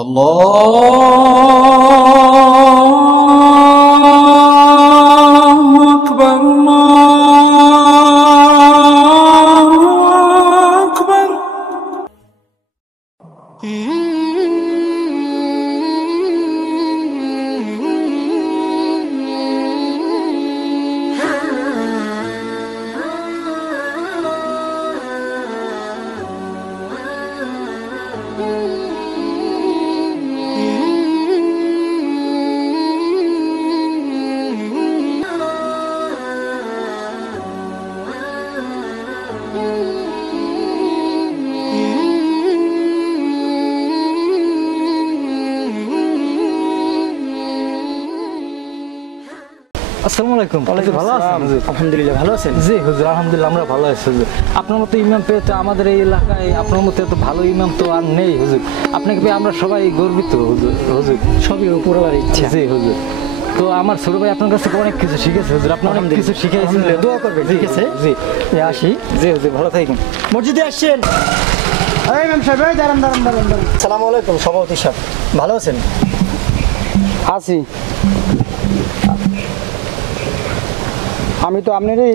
আল্লাহু আকবার, আল্লাহু আকবার। আসসালামু আলাইকুম। ভালো আছেন? আলহামদুলিল্লাহ, ভালো আছেন? জি হুজুর, আলহামদুলিল্লাহ আমরা ভালো আছি হুজুর। আপনার মতো ইমাম পেয়ে তো আমাদের এই এলাকায় আপনার মতো এত ভালো ইমাম তো আর নেই হুজুর। আপনাকে পেয়ে আমরা সবাই গর্বিত হুজুর। হুজুর সবই উপরওয়ালার ইচ্ছা। জি হুজুর। তো আমার ছোট ভাই আপনার কাছে অনেক কিছু শিখেছে হুজুর। আপনি অনেক কিছু শিখাইছেন, দোয়া করবেন, ঠিক আছে? জি আসি। জি হুজুর, ভালো থাকুন। মসজিদে আসছেন? ইমাম সাহেব, দাঁড়ান। আসসালামু আলাইকুম সভাপতি সাহেব, ভালো আছেন? আছি। আমি তো আপনারই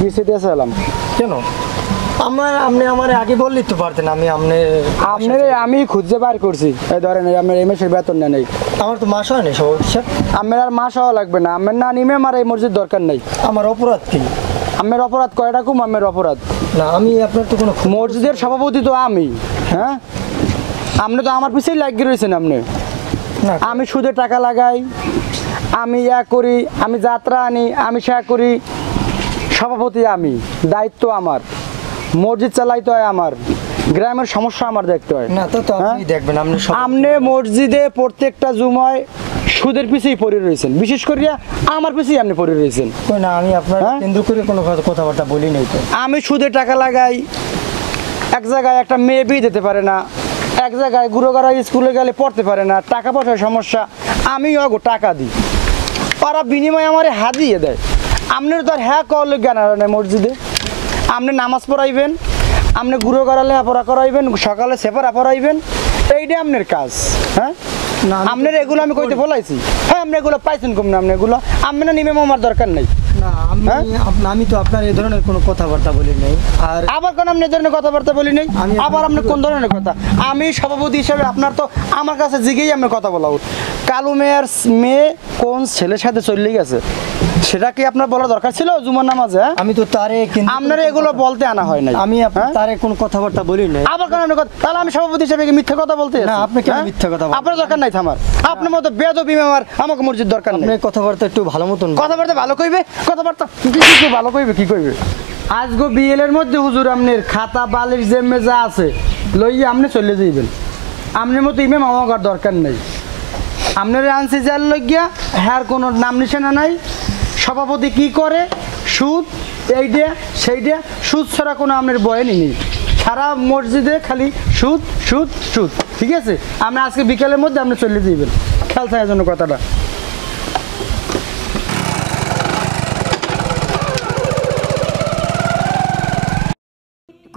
বিসিতে আসলাম। কেন? আপনি আমার আগে বললেই তো পারতেন। আমি খুঁজে বার করছি। এই ধরেন আপনার এই মাসের বেতন নেই। আমার তো মাস হয় না সভাপতি সাহেব। আমার আর মাস হওয়া লাগবে না। আমার না নিমে আমার এই মসজিদ দরকার নেই। আমার অপরাধ কি? আমার অপরাধ কয়টা কম? আমার অপরাধ না, আমি আপনার তো কোনো মসজিদের সভাপতি তো আমি। হ্যাঁ, আপনি তো আমার পিছিয়ে লাগিয়ে রয়েছেন। আপনি না, আমি সুদে টাকা লাগাই, আমি করি, আমি যাত্রা আনি, আমি করি। সভাপতি আমি, দায়িত্ব আমার, মসজিদ চালাইতে হয় আমার, গ্রামের সমস্যা আমার দেখতে হয়। না তো আপনি দেখবেন। আপনি মসজিদে প্রত্যেকটা জুমায় সুদের পিছিয়ে পড়ে রয়েছেন, বিশেষ করে আমার পিছিয়ে আপনি পড়ে রয়েছেন। না, আমি আপনার কেন্দ্র করে কোনো কথাবার্তা বলি নাই তো। আমি সুদে টাকা লাগাই, এক জায়গায় একটা মেয়ে বিয়ে দিতে পারে না, এক জায়গায় গুরুগারা স্কুলে গেলে পড়তে পারে না, টাকা পয়সার সমস্যা, আমি টাকা দিই, ওরা বিনিময়ে আমার হাদিয়ে দেয়। আপনার তো আর করলে জ্ঞান নেই মসজিদে। আপনি নামাজ পড়াইবেন, আপনি গুরুগারা লেখাপড়া করাইবেন, সকালে সেপারা পড়াইবেন, এইটাই আপনার কাজ। হ্যাঁ, আপনার এগুলো আমি কইতে বলাইছি। হ্যাঁ, আপনি এগুলো পাইছেন কম না? আপনি এগুলো আপনার নিমে আমার দরকার নেই। না, আমি তো আপনার এই ধরনের কোনো কথাবার্তা বলি নাই। আর আবার কোন আপনি এই ধরনের কথাবার্তা বলি নাই? আবার আপনি কোন ধরনের কথা? আমি সভাপতি হিসেবে আপনার তো আমার কাছে জিগেই আমি কথা বলা। কালু মেয়ের মেয়ে কোন ছেলের সাথে চলে গেছে সেটা কি আপনার বলা দরকার ছিল জুমার নামাজে? আমি তো তারে আপনার এগুলো বলতে আনা হয় নাই। আমি তারে কোনো কথাবার্তা বলি নাই। আবার কোন তাহলে আমি সভাপতি হিসেবে মিথ্যা কথা বলতে? না, আপনি কেন মিথ্যা কথা বলেন? আপনার দরকার নাই থামার। আপনার মতো বেয়াদবি মেম্বার আমাকে মসজিদ দরকার নেই। আপনি কথাবার্তা একটু ভালো মতন কথাবার্তা ভালো কইবে, কথাবার্তা কি ভালো কইবে, কি কইবে? আজগো বিএল এর মধ্যে হুজুর আপনার খাতা বালির যে মেজা আছে লইয়া আপনি চলে যাইবেন। আপনার মতো ইমাম আমার দরকার নেই। আপনার আনসি যার লইয়া হ্যার কোনো নাম নিশানা নাই। সভাপতি কি করে? সুদ, এইটা সেইটা, সুদ ছাড়া কোনো আপনার বয়ানই নেই। সারা মসজিদে খালি সুদ সুদ সুদ। ঠিক আছে, আপনি আজকে বিকেলের মধ্যে আপনি চলে যাইবেন। খেয়াল থাকার জন্য কথাটা।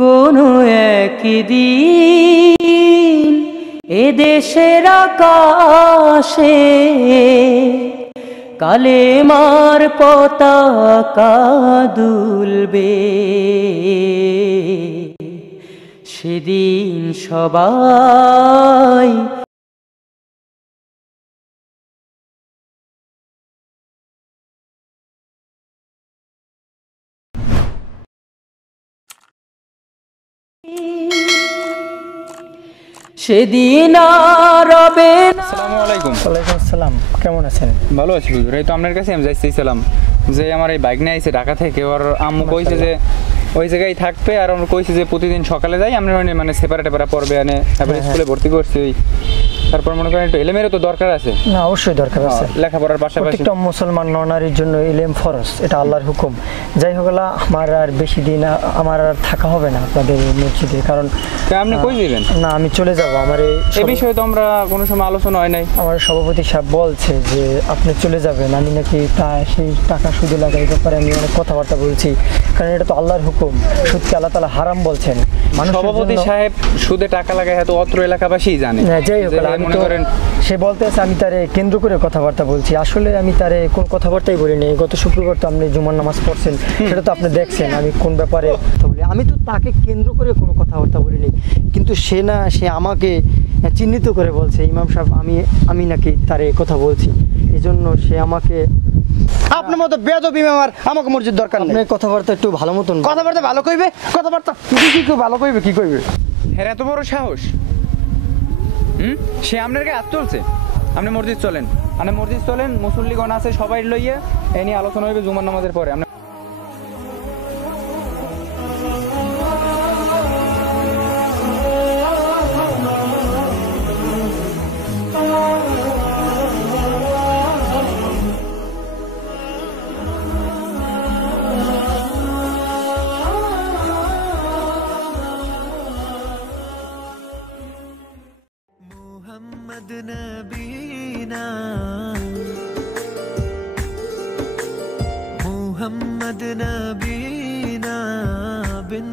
কোনো একদিন এদেশের আকাশে কালেমার পতাকা দুলবে, সেদিন সবাই সেদিন রবে। আসসালামু আলাইকুম। ওয়ালাইকুম আসসালাম, কেমন আছেন? ভালো আছি হুজুর। এই তো আপনার কাছে আমি যাইতেছিলাম যে আমার এই বাইক নিয়ে আইছে ঢাকা থেকে। ওর আম্মু কইছে যে ওই জায়গায় থাকবে, আর আমরা কইছি যে প্রতিদিন সকালে যাই আমরা মানে সেপারেটে পড়বে আনে, তারপরে স্কুলে ভর্তি করছি। তারপর মনে করেন একটু এলেমেরও তো দরকার আছে। না, অবশ্যই দরকার আছে। লেখাপড়ার পাশাপাশি প্রত্যেকটা মুসলমান নরনারীর জন্য ইলম ফরজ, এটা আল্লাহর হুকুম। যাই হোক, আমার আর বেশি দিন আমার আর থাকা হবে না আপনাদের মসজিদে, কারণ আপনি কই যাবেন? না, আমি চলে যাব। আমার এই বিষয়ে তো আমরা কোনো সময় আলোচনা হয় নাই। আমার সভাপতি সাহেব বলছে যে আপনি চলে যাবেন, আমি নাকি সেই টাকা সুদে লাগাই ব্যাপারে আমি অনেক কথাবার্তা বলছি, কারণ এটা তো আল্লাহর হুকুম। সুদকে আল্লাহ তাআলা হারাম বলছেন। সভাপতি সাহেব সুদে টাকা লাগায় হয়তো অত্র এলাকাবাসী জানে। যাই হোক, তাহলে মনে করেন সে বলতেছে আমি তারে কেন্দ্র করে কথাবার্তা বলছি, আসলে আমি তারে কোন কথাবার্তাই বলিনি। গত শুক্রবার তো আপনি জুমার নামাজ পড়ছেন, সেটা তো আপনি দেখছেন আমি কোন ব্যাপারে কথা বলি। আমি তো তাকে কেন্দ্র করে কোনো কথাবার্তা বলিনি, কিন্তু সে আমাকে চিহ্নিত করে বলছে ইমাম সাহেব আমি নাকি তারে কথা বলছি, এই জন্য সে আমাকে। আপনার মতো বেয়াদব ইমাম আর আমাকে মসজিদ দরকার নেই। আপনার কথাবার্তা একটু ভালো মতন কথাবার্তা ভালো কইবে, কথাবার্তা কি ভালো কইবে কি কইবে। এর এত বড় সাহস, সে আপনার গায়ে হাত চলছে। আপনি মসজিদ চলেন, মুসল্লিগণ আছে সবাই লইয়া এ নিয়ে আলোচনা হইবে জুমার নামাজের পরে। मोहम्मद नबीना मोहम्मद नबीना बिन